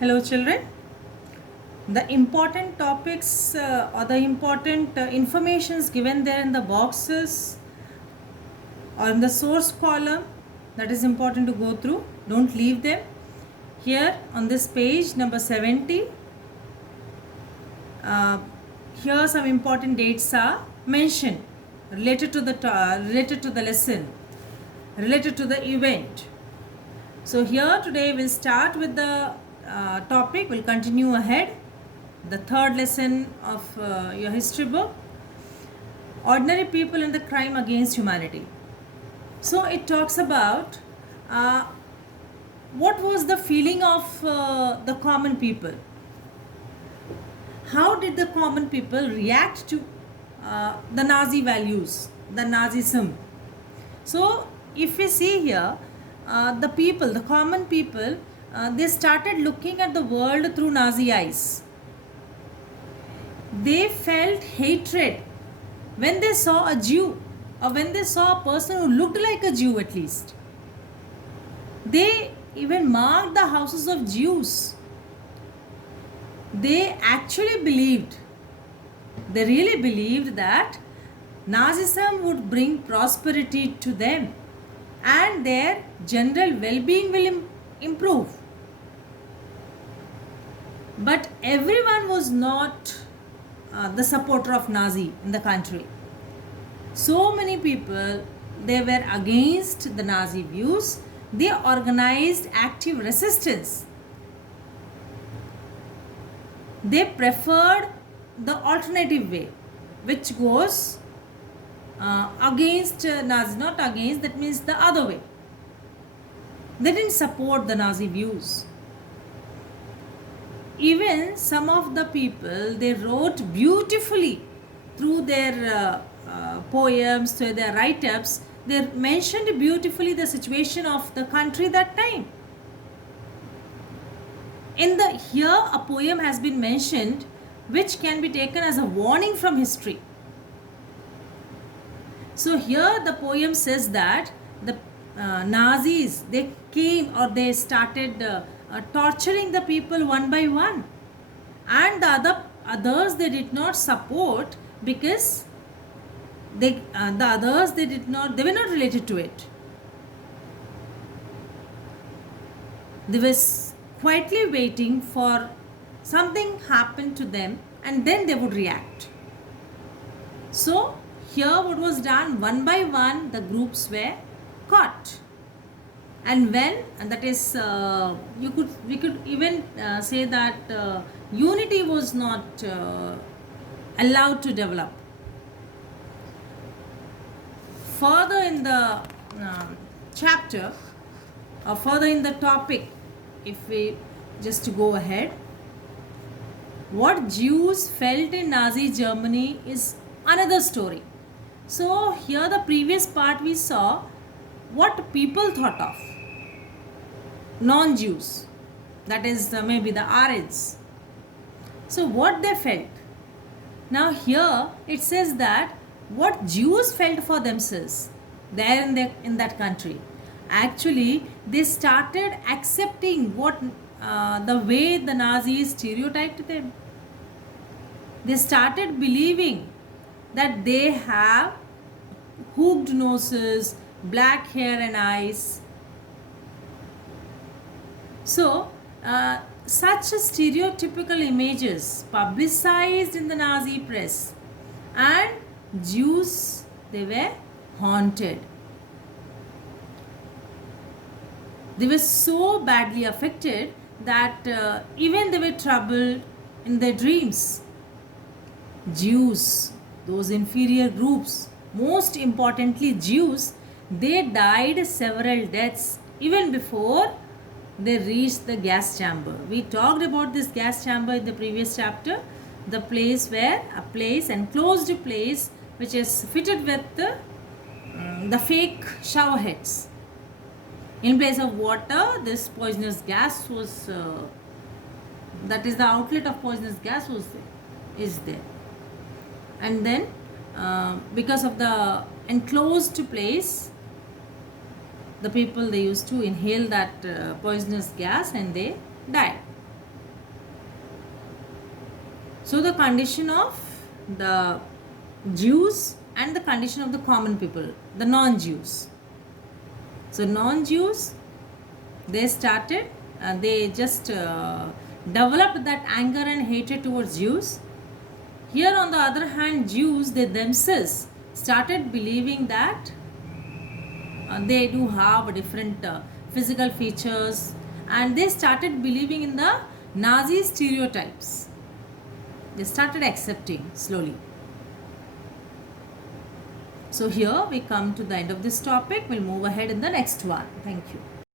Hello, children. The important topics or the important informations given there in the boxes or in the source column, that is important to go through. Don't leave them. Here on this page number 70, uh, here some important dates are mentioned related to the lesson, related to the event. So here today we'll start with the topic. We'll continue ahead. The third lesson of your history book, ordinary people and the crime against humanity. So it talks about uh, what was the feeling of the common people. How did the common people react to the Nazi values, the Nazism? So if we see here, the people, the common people, they started looking at the world through Nazi eyes. They felt hatred when they saw a Jew, or when they saw a person who looked like a Jew at least. They even marked the houses of Jews. They actually believed, they really believed that Nazism would bring prosperity to them and their general well-being will improve. But everyone was not the supporter of Nazi in the country. So many people, they were against the Nazi views. They organized active resistance. They preferred the alternative way, which goes against Nazi, not against, that means the other way. They didn't support the Nazi views. Even some of the people, they wrote beautifully through their poems, through their write-ups. They mentioned beautifully the situation of the country that time. Here a poem has been mentioned which can be taken as a warning from history. So here the poem says that the Nazis, they came or they started torturing the people one by one, and the others they did not support because the others they were not related to it. They were quietly waiting for something happen to them and then they would react. So here what was done, one by one the groups were caught. And that is we could even say that unity was not allowed to develop. Further in the chapter, or further in the topic, if we just go ahead, what Jews felt in Nazi Germany is another story. So here the previous part we saw what people thought of non-Jews, that is maybe the Aryans. So what they felt. Now here it says that what Jews felt for themselves there in that country. Actually, they started accepting what the way the Nazis stereotyped them. They started believing that they have hooked noses, black hair and eyes. So, such stereotypical images publicized in the Nazi press, and Jews, they were haunted. They were so badly affected that even they were troubled in their dreams. Jews, those inferior groups, most importantly Jews, they died several deaths even before they reached the gas chamber. We talked about this gas chamber in the previous chapter, the place where a place, enclosed place, which is fitted with the fake shower heads. In place of water, this poisonous gas was, that is the outlet of poisonous gas is there. And then because of the enclosed place, the people, they used to inhale that poisonous gas and they died. So the condition of the Jews and the condition of the common people, the non-Jews. So non-Jews, they started, they just developed that anger and hatred towards Jews. Here on the other hand, Jews, they themselves started believing that they do have different physical features, and they started believing in the Nazi stereotypes. They started accepting slowly. So here we come to the end of this topic. We'll move ahead in the next one. Thank you.